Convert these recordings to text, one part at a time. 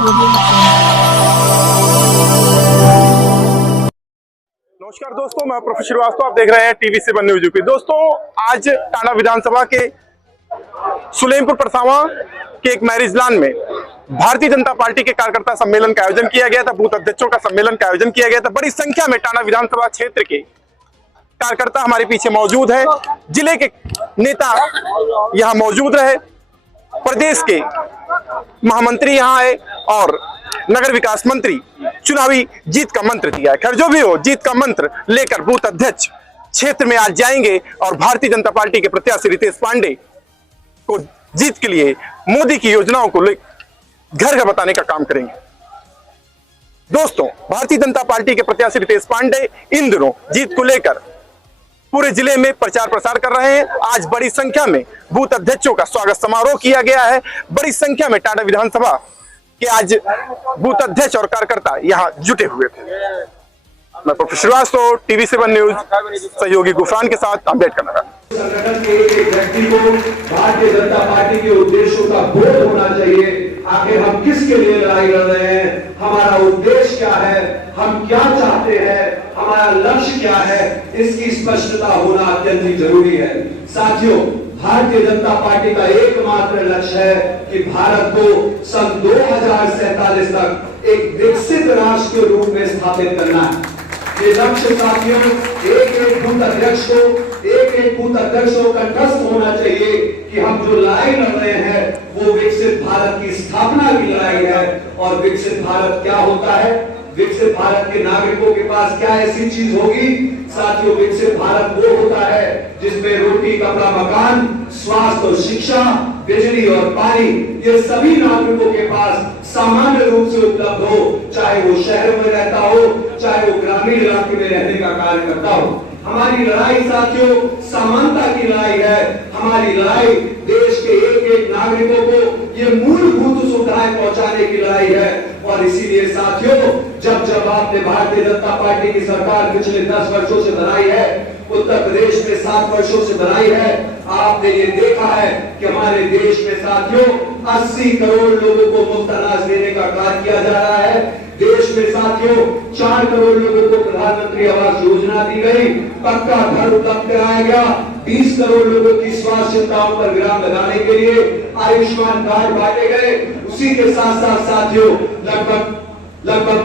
नमस्कार दोस्तों, मैं प्रोफेसर श्रीवास्तव, आप देख रहे हैं TV7 न्यूज यूपी। दोस्तों, आज टांडा विधानसभा के सुलेमपुर परसावा के एक मैरिज लॉन में भारतीय जनता पार्टी के कार्यकर्ता सम्मेलन का आयोजन किया गया था। बूथ अध्यक्षों का सम्मेलन का आयोजन किया गया था। बड़ी संख्या में टांडा विधानसभा क्षेत्र के कार्यकर्ता हमारे पीछे मौजूद है। जिले के नेता यहां मौजूद रहे, प्रदेश के महामंत्री यहां आए और नगर विकास मंत्री चुनावी जीत का मंत्र दिया है। खैर, जो भी हो, जीत का मंत्र लेकर बूथ अध्यक्ष क्षेत्र में आज जाएंगे और भारतीय जनता पार्टी के प्रत्याशी रितेश पांडे को जीत के लिए मोदी की योजनाओं को घर घर बताने का काम करेंगे। दोस्तों, भारतीय जनता पार्टी के प्रत्याशी रितेश पांडे इन दिनों जीत को लेकर पूरे जिले में प्रचार प्रसार कर रहे हैं। आज बड़ी संख्या में बूथ अध्यक्षों का स्वागत समारोह किया गया है। बड़ी संख्या में टांडा विधानसभा के आज बूथ अध्यक्ष और कार्यकर्ता यहां जुटे हुए थे। मैं प्रोफेसर श्रीवास्तव, TV7 न्यूज, सहयोगी गुफरान के साथ अम्बेडकर नगर। संगठन के एक व्यक्ति को भारतीय जनता पार्टी के उद्देश्यों का बोध होना चाहिए। आखिर हम किसके लिए लड़ाई लड़ रहे हैं, हमारा उद्देश्य क्या है, हम क्या चाहते हैं, हमारा लक्ष्य क्या है, इसकी स्पष्टता होना अत्यंत जरूरी है। साथियों, भारतीय जनता पार्टी का एकमात्र लक्ष्य है कि भारत को सन 2047 तक एक विकसित राष्ट्र के रूप में स्थापित करना है। ये लक्ष्य साथियों, एक बूथ अध्यक्ष को कंठस्थ होना चाहिए कि हम जो लड़ाई लड़ रहे हैं वो विकसित भारत की स्थापना की लड़ाई है। और विकसित भारत क्या होता है, विकसित भारत के नागरिकों के पास क्या ऐसी चीज होगी साथियों? विकसित भारत वो होता है जिसमें रोटी, कपड़ा, मकान, स्वास्थ्य और शिक्षा, बिजली और पानी, ये सभी नागरिकों के पास सामान्य रूप से उपलब्ध हो, चाहे वो शहर में रहता हो, चाहे वो ग्रामीण इलाके में रहने का कार्य करता हो। हमारी लड़ाई साथियों समानता की लड़ाई है। हमारी लड़ाई देश के एक एक नागरिकों को ये मूलभूत सुविधाएं पहुंचाने की लड़ाई है। और इसीलिए साथियों, जब आपने भारतीय जनता पार्टी की सरकार पिछले 10 वर्षों से बनाई है, उत्तर प्रदेश में 7 वर्षों से बनाई है, आपने ये देखा है कि हमारे देश में साथियों 80 करोड़ लोगों को मुफ्त अनाज देने का कार्य किया जा रहा है। देश में साथियों 4 करोड़ लोगों को प्रधानमंत्री आवास योजना दी गई, पक्का घर उपलब्ध कराया गया, 20 करोड़ लोगों की स्वास्थ्य चिंताओं पर विराम लगाने के लिए आयुष्मान कार्ड बांटे गए। उसी के साथ साथ साथियों लगभग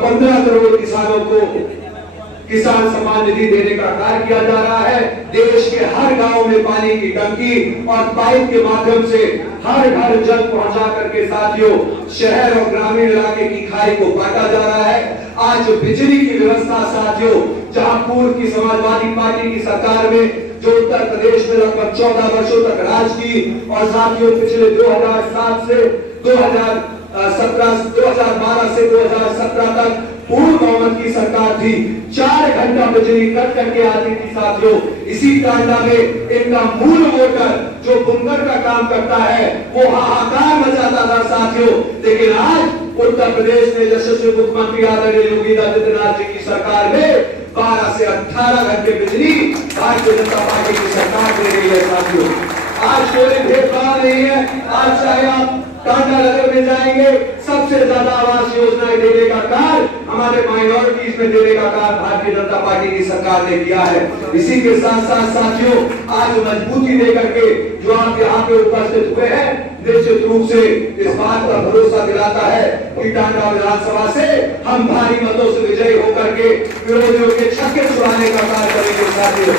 15 करोड़ किसानों को किसान सम्मान निधि देने का कार्य किया जा रहा है। देश के हर गांव में पानी की टंकी और पाइप के माध्यम से हर घर जल पहुंचा करके साथियों शहर और ग्रामीण इलाके की खाई को बांटा जा रहा है। आज बिजली की व्यवस्था साथियों, जहां पूर्व की समाजवादी पार्टी की सरकार में जो उत्तर प्रदेश में लगभग 14 वर्षों तक राज की, और साथियों पिछले 2007 से 2012 से 2017 तक पूर्व बहुमत की सरकार थी, 4 घंटा बिजली कट करके आती थी साथियों। इसी टांडा में इनका मूल वोटर जो बुनकर का काम करता है वो हाहाकार मचाता था साथियों। लेकिन आज उत्तर प्रदेश में यशस्वी मुख्यमंत्री आदरणीय योगी आदित्यनाथ जी की सरकार में 12 से 18 घंटे बिजली भारतीय जनता पार्टी की सरकार दे रही है साथियों। आज कोई भेदभाव नहीं है। आज चाहे आप टांडा नगर में जाएंगे, सबसे ज्यादा आवास योजनाएं देने का कार्य, हमारे माइनॉरिटीज में देने का कार्य भारतीय जनता पार्टी की सरकार ने किया है। इसी के साथ साथ साथियों, आज मजबूती देकर के जो आप यहाँ पे उपस्थित हुए हैं, निश्चित रूप से इस बात का भरोसा दिलाता है कि टांडा विधानसभा से हम भारी मतों से विजयी होकर के विरोधियों के छक्के छुड़ाने का कार्य करेंगे साथियों।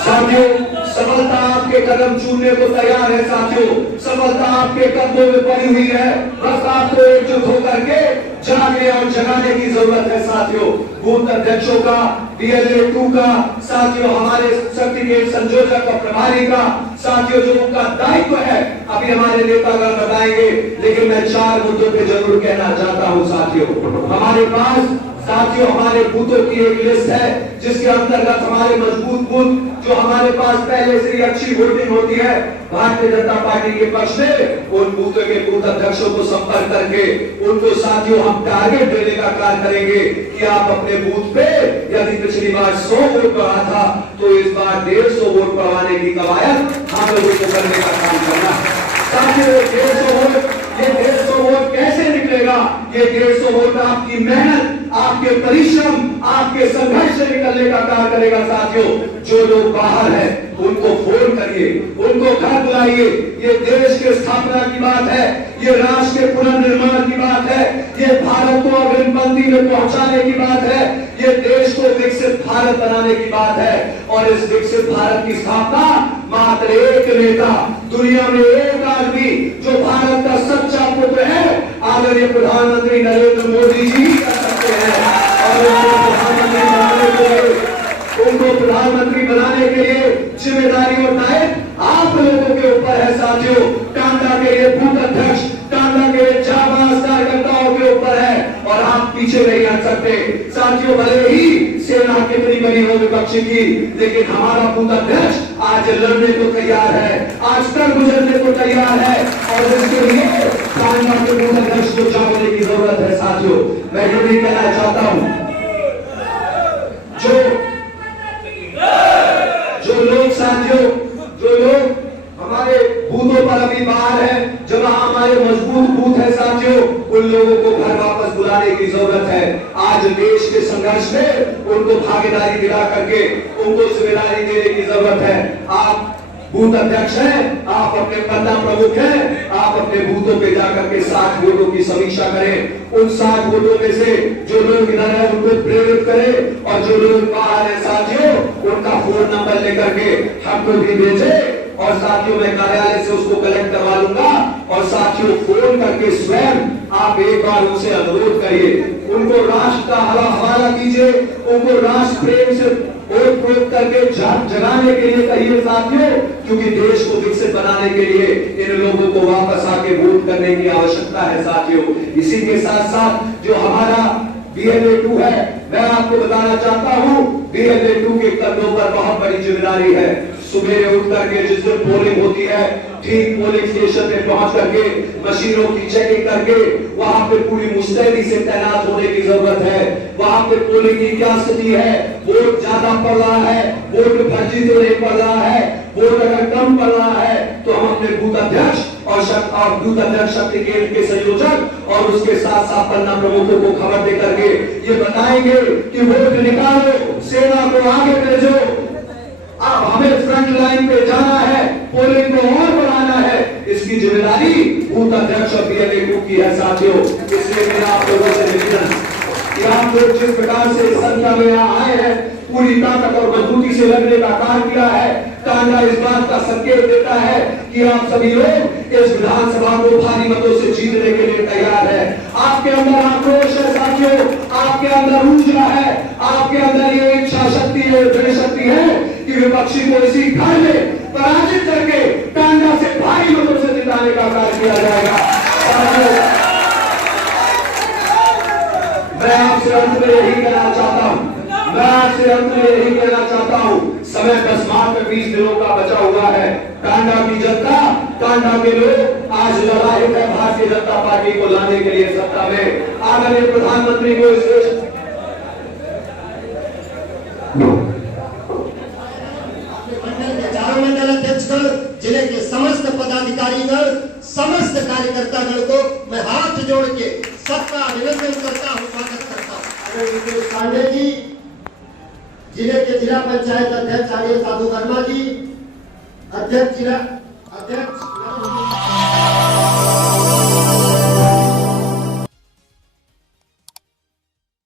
साथियों, सफलता आपके कदम चूमने को तैयार है साथियों। सफलता आपके कदमों में पड़ी हुई है, बस आपको एकजुट होकर के जागने और जगाने की जरूरत है साथियों। बूथ अध्यक्षों का, DLA 2 का साथियों, हमारे सर्टिफिकेट संयोजक और प्रभारी का साथियों जो उनका दायित्व है अभी हमारे नेतागण बताएंगे। लेकिन मैं 4 मुद्दों पे जरूर कहना चाहता हूं साथियों। हमारे पास साथियों हमारे बूथों की एक लिस्ट है जिसके अंतर्गत हमारे मजबूत बूथ जो हमारे पास पहले से ही अच्छी वोटिंग होती है भारतीय जनता पार्टी के पक्ष में, उन बूथों के बूथ अध्यक्षों को संपर्क करके उनको साथियों हम टारगेट देने का कार्य करेंगे कि आप अपने बूथ पे यदि पिछली बार 100 वोट पड़ा था तो इस बार 150 वोट पढ़वाने की कवायद हम लोगों को करने का काम करना है। साथियों, 150 वोट कैसे निकलेगा? ये 150 वोट आपकी मेहनत, आपके परिश्रम, आपके संघर्ष से निकलने का कार्य करेगा। साथियों, जो लोग बाहर हैं उनको फोन करिए, उनको घर बुलाइए। ये देश के स्थापना की बात है, ये राष्ट्र के पुनर्निर्माण की बात है, ये भारत को अग्रिम पंक्ति में पहुंचाने की बात है, ये देश को विकसित भारत बनाने की बात है। और इस विकसित भारत की स्थापना मात्र एक नेता, दुनिया में एक आदमी जो भारत का सच्चा पुत्र है, आदरणीय प्रधानमंत्री नरेंद्र मोदी जी कर सकते हैं। और उनको प्रधानमंत्री बनाने के लिए जिम्मेदारी और दायित्व आप लोगों के ऊपर है। साथियों, टांडा के लिए बूथ अध्यक्ष, टांडा के लिए जाबाज कार्यकर्ताओं के ऊपर है और आप पीछे नहीं हट सकते। साथियों, भले ही सेना कितनी बड़ी हो विपक्ष की, लेकिन हमारा बूथ अध्यक्ष आज लड़ने को तैयार है, आज तक गुजरने को तैयार है और इसके लिए टांडा के बूथ अध्यक्ष को जाने की जरूरत है। साथियों, मैं ये भी कहना चाहता हूं, जो लोग हमारे बूथों पर अभी बाहर है, जब हमारे मजबूत बूथ है साथियों, उन लोगों को घर वापस बुलाने की जरूरत है। आज देश के संघर्ष में उनको भागीदारी दिला करके उनको जिम्मेदारी देने की जरूरत है। आप बूथ अध्यक्ष हैं, आप अपने पन्ना प्रमुख हैं, आप अपने बूथों पे जाकर के 60 वोटों की समीक्षा करें। उन 60 वोटों में से जो लोग इधर है उनको प्रेरित करें और जो लोग बाहर है साथियों, उनका फोन नंबर लेकर के हमको भी भेजें और साथियों मैं कार्यालय से उसको कलेक्ट करवा लूंगा। और साथियों, फोन करके स्वयं आप एक बार उनसे अनुरोध करिए, उनको राष्ट्र का हवाला कीजिए, उनको राष्ट्र प्रेम से वोट प्रयोग करके जगाने के लिए कहिए साथियों, क्योंकि देश को विकसित बनाने के लिए इन लोगों को वापस आके वोट करने की आवश्यकता है। साथियों, इसी के साथ साथ जो हमारा BLA 2 है, मैं आपको बताना चाहता हूं, BLA 2 के कंधों पर बहुत बड़ी जिम्मेदारी है। सुबह उठ करके जिस दिन पोलिंग होती है, ठीक पोलिंग स्टेशन पे पहुंच करके मशीनों की चेकिंग करके वहां पे पूरी मुस्तैदी से तैनात होने की जरूरत है। वहां पे पोलिंग की क्या स्थिति है, वोट ज्यादा पड़ रहा है, वोट फर्जी तो नहीं पड़ रहा है, वोट अगर कम पड़ रहा है तो हम अपने बूथ अध्यक्ष और बूथ अध्यक्ष शक्ति केंद्र के संयोजक और उसके साथ साथ पन्ना प्रमुखों को खबर दे करके ये बताएंगे कि वोट निकालो, सेना को आगे भेजो। अब हमें फ्रंट लाइन पे जाना है, पोलिंग को और बढ़ाना है, इसकी जिम्मेदारी बूथ अध्यक्ष और BLA 2 की है। साथियों, इसलिए मेरा आप लोगों से निवेदन कि आप लोग जिस प्रकार से संख्या में यहाँ आए हैं, पूरी ताकत और मजबूती से लगने का कार्य किया है, टांडा इस बात का संकेत देता है कि आप सभी लोग इस विधानसभा को भारी मतों से जीतने के लिए तैयार है। आपके अंदर आक्रोश है साथियों, आपके अंदर ऊर्जा है, आपके अंदर ये इच्छा शक्ति है, दृढ़ शक्ति है कि विपक्षी को इसी घर में पराजित करके टांडा से भारी मतों से जिताने का कार्य किया जाएगा। मैं आपसे अंत में यही कहना चाहता हूं, समय 10 माह 20 दिनों का बचा हुआ है। टांडा की जनता, टांडा के लोग आज ललायत है भारतीय जनता पार्टी को लाने के लिए सत्ता में। आदरणीय प्रधानमंत्री को इस देश चारों मंडल अध्यक्षगण, जिले के समस्त पदाधिकारीगण, समस्त कार्यकर्तागण को मैं हाथ जोड़ के सबका अभिनंदन करता हूं, स्वागत करता हूं। पांडे जी, जिले के जिला पंचायत अध्यक्ष आर्य साधु वर्मा जी, अध्यक्ष